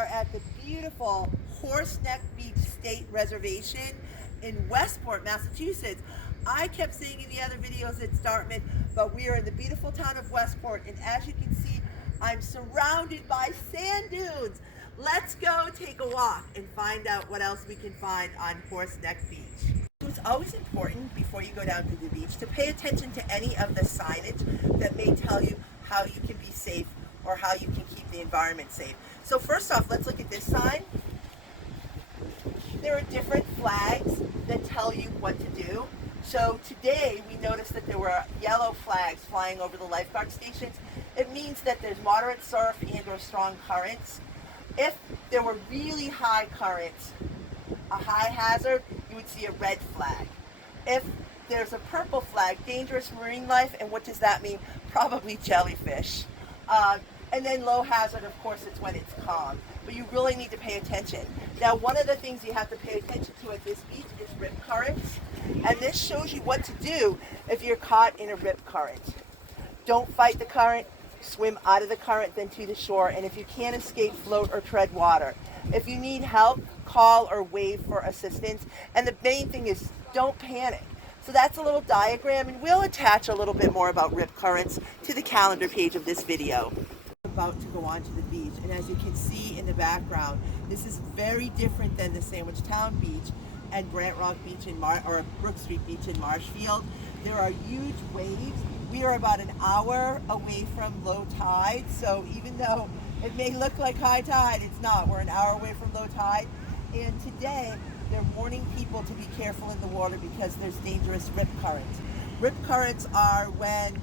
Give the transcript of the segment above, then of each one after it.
are at the beautiful Horseneck Beach State Reservation in Westport, Massachusetts. I kept saying in the other videos it's Dartmouth, but we are in the beautiful town of Westport, and as you can see, I'm surrounded by sand dunes. Let's go take a walk and find out what else we can find on Horseneck Beach. It's always important before you go down to the beach to pay attention to any of the signage that may tell you how you can be safe or how you can keep the environment safe. So first off, let's look at this sign. There are different flags that tell you what to do. So today we noticed that there were yellow flags flying over the lifeguard stations. It means that there's moderate surf and or strong currents. If there were really high currents, a high hazard, you would see a red flag. If there's a purple flag, dangerous marine life, and what does that mean? Probably jellyfish. And then low hazard, of course, it's when it's calm. But you really need to pay attention. Now, one of the things you have to pay attention to at this beach is rip currents. And this shows you what to do if you're caught in a rip current. Don't fight the current, swim out of the current, then to the shore. And if you can't escape, float or tread water. If you need help, call or wave for assistance. And the main thing is don't panic. So that's a little diagram, and we'll attach a little bit more about rip currents to the calendar page of this video. About to go onto the beach, and as you can see in the background, this is very different than the Sandwich Town Beach and Grant Rock Beach or Brook Street Beach in Marshfield. There are huge waves. We are about an hour away from low tide, so even though it may look like high tide, it's not. We're an hour away from low tide, and today they're warning people to be careful in the water because there's dangerous rip currents. Rip currents are when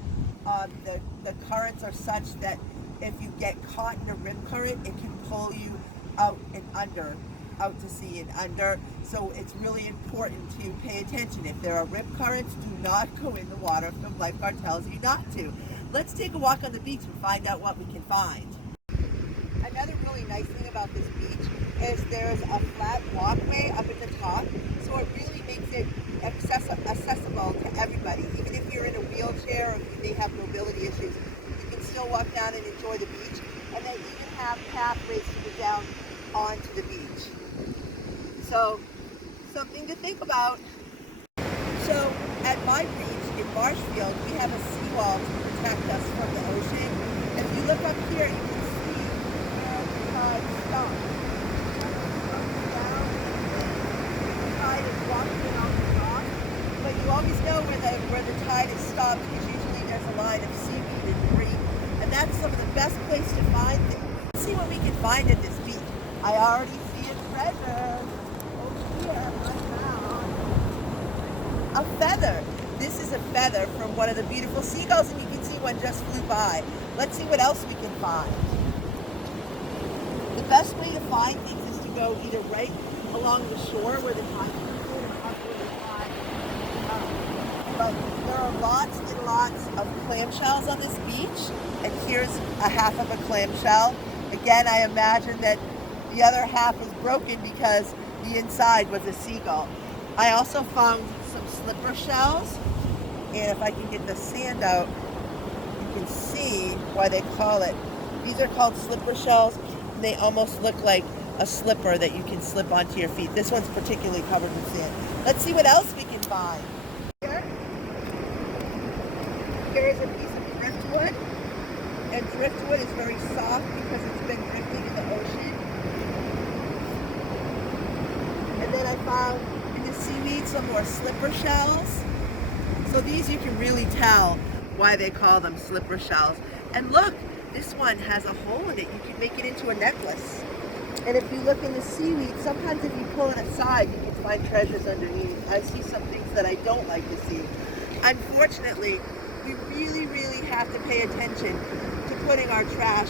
the currents are such that if you get caught in a rip current, it can pull you out and under, out to sea and under. So it's really important to pay attention. If there are rip currents, do not go in the water if the lifeguard tells you not to. Let's take a walk on the beach and find out what we can find. Another really nice thing about this beach is there's a flat walkway up at the top, so it really makes it accessible to everybody. Even if you're in a wheelchair or if you may have mobility issues, you can still walk down and enjoy the beach, and they even have pathways to get down onto the beach. So, something to think about. So, at my beach in Marshfield, we have a seawall to protect us from the ocean. If you look up here, you can see where the tide stops. The tide is walking along the rock, but you always know where the tide is stopped because usually there's a line of seaweed and debris, and that's some of the best place to find things. Let's see what we can find at this beach. I already see a treasure over here. A feather. This is a feather from one of the beautiful seagulls, and you can see one just flew by. Let's see what else we can find. The best way to find things is to go either right along the shore where the tide is or up where the tide is. But there are lots and lots of clamshells on this beach, and here's a half of a clamshell. Again, I imagine that the other half is broken because the inside was a seagull. I also found some slipper shells, and if I can get the sand out, you can see why they call it. These are called slipper shells, and they almost look like a slipper that you can slip onto your feet. This one's particularly covered with sand. Let's see what else we can find. Here is a piece of driftwood, and driftwood is very soft because it's been drifting in the ocean. And then I found in the seaweed some more slipper shells. So these you can really tell why they call them slipper shells. And look, this one has a hole in it. You can make it into a necklace. And if you look in the seaweed, sometimes if you pull it aside, you can find treasures underneath. I see some things that I don't like to see. Unfortunately, we really have to pay attention to putting our trash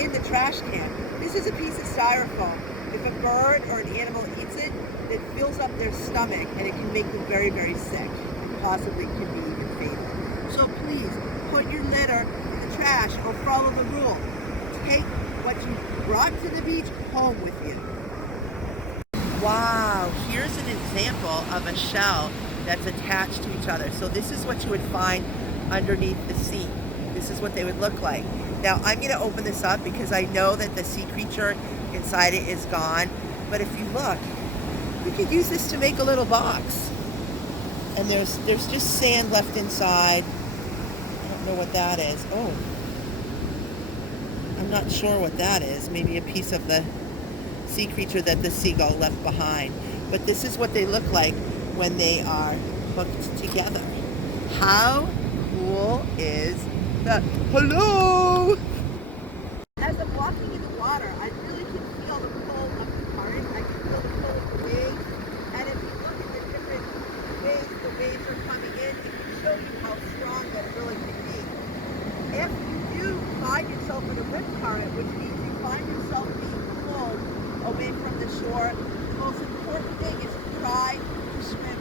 in the trash can. This is a piece of styrofoam. If a bird or an animal eats it, it fills up their stomach and it can make them very sick, and possibly can be even fatal. So please, put your litter in the trash or follow the rule. Take what you brought to the beach home with you. Wow, here's an example of a shell that's attached to each other. So this is what you would find underneath the sea. This is what they would look like. Now I'm going to open this up because I know that the sea creature inside it is gone. But if you look, you could use this to make a little box. And there's just sand left inside. I don't know what that is. Oh, I'm not sure what that is. Maybe a piece of the sea creature that the seagull left behind. But this is what they look like when they are hooked together. How cool is that? Hello! As I'm walking in the water, I really can feel the pull of the current. I can feel the pull of the waves. And if you look at the different ways the waves are coming in, it can show you how strong that it really can be. If you do find yourself in a rip current, which means you find yourself being pulled away from the shore, the most important thing is to try to swim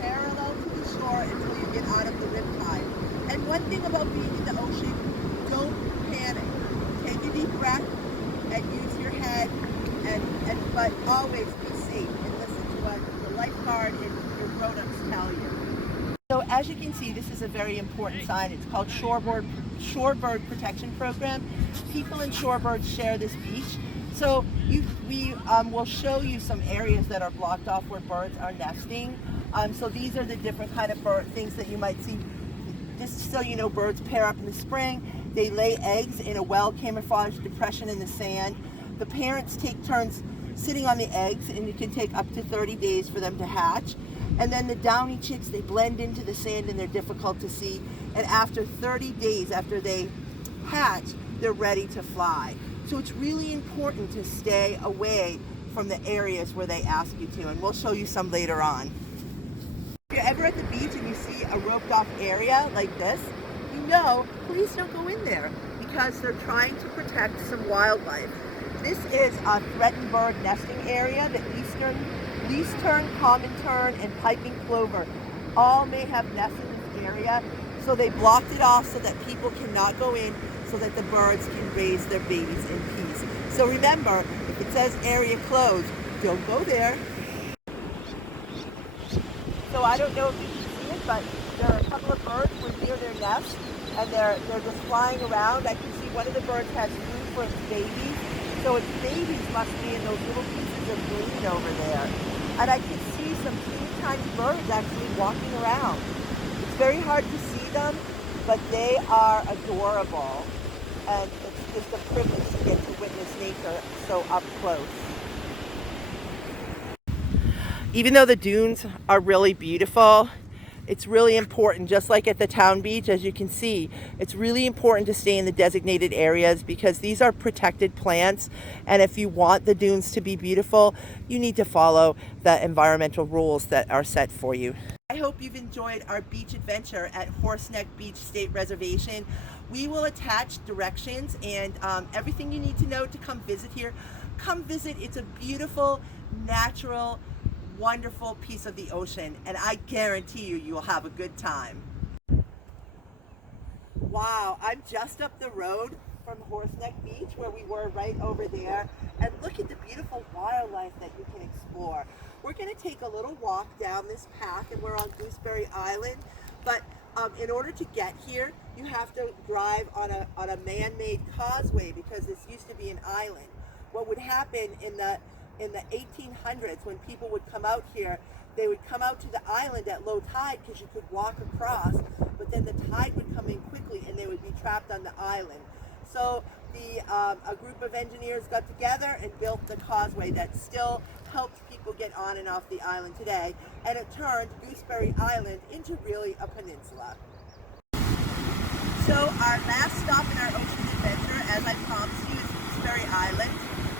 parallel to the shore until you get out of the rip tide. And one thing about being in the ocean, don't panic. Take a deep breath and use your head, but always be safe and listen to what the lifeguard and your grown-ups tell you. So as you can see, this is a very important sign. It's called Shorebird Protection Program. People in shorebirds share this beach. So we will show you some areas that are blocked off where birds are nesting. So these are the different kind of bird things that you might see. Just so you know, birds pair up in the spring. They lay eggs in a well-camouflaged depression in the sand. The parents take turns sitting on the eggs, and it can take up to 30 days for them to hatch. And then the downy chicks, they blend into the sand and they're difficult to see. And after 30 days after they hatch, they're ready to fly. So it's really important to stay away from the areas where they ask you to, and we'll show you some later on. If you're ever at the beach and you see a roped off area like this, you know, please don't go in there because they're trying to protect some wildlife. This is a threatened bird nesting area. The least tern, common tern, and piping plover all may have nests in this area. So they blocked it off so that people cannot go in, so that the birds can raise their babies in peace. So remember, if it says area closed, don't go there. So I don't know if you can see it, but there are a couple of birds who are near their nest, and they're just flying around. I can see one of the birds has food for its babies, so its babies must be in those little pieces of green over there. And I can see some teeny tiny birds actually walking around. It's very hard to see them, but they are adorable, and it's just a privilege to get to witness nature so up close. Even though the dunes are really beautiful, it's really important, just like at the town beach, as you can see, it's really important to stay in the designated areas because these are protected plants. And if you want the dunes to be beautiful, you need to follow the environmental rules that are set for you. I hope you've enjoyed our beach adventure at Horseneck Beach State Reservation. We will attach directions and everything you need to know to come visit here. Come visit. It's a beautiful, natural, wonderful piece of the ocean, and I guarantee you will have a good time. Wow, I'm just up the road from Horseneck Beach where we were right over there, and look at the beautiful wildlife that you can explore. We're going to take a little walk down this path, and we're on Gooseberry Island, but in order to get here you have to drive on a man-made causeway because this used to be an island. What would happen in the 1800s, when people would come out here, they would come out to the island at low tide because you could walk across, but then the tide would come in quickly and they would be trapped on the island. So a group of engineers got together and built the causeway that still helps people get on and off the island today, and it turned Gooseberry Island into really a peninsula. So our last stop in our ocean adventure, as I promised you, is Gooseberry Island.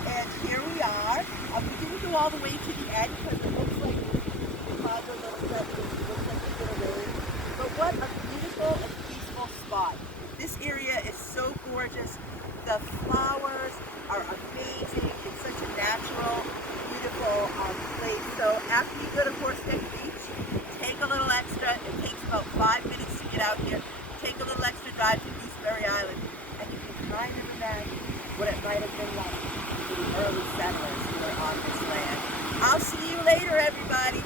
And here we are. We didn't go all the way to the end because it looks like the clouds are a little bit, it looks like it's going to rain. But what a beautiful and peaceful spot. This area is so gorgeous. The flowers are amazing. It's such a natural, beautiful place. So after you go to Horseneck Beach, take a little extra. It takes about 5 minutes to get out here. Take a little extra drive to Gooseberry Island, and you can kind of imagine what it might have been like for the early settlers who were on this land. I'll see you later, everybody.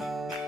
you.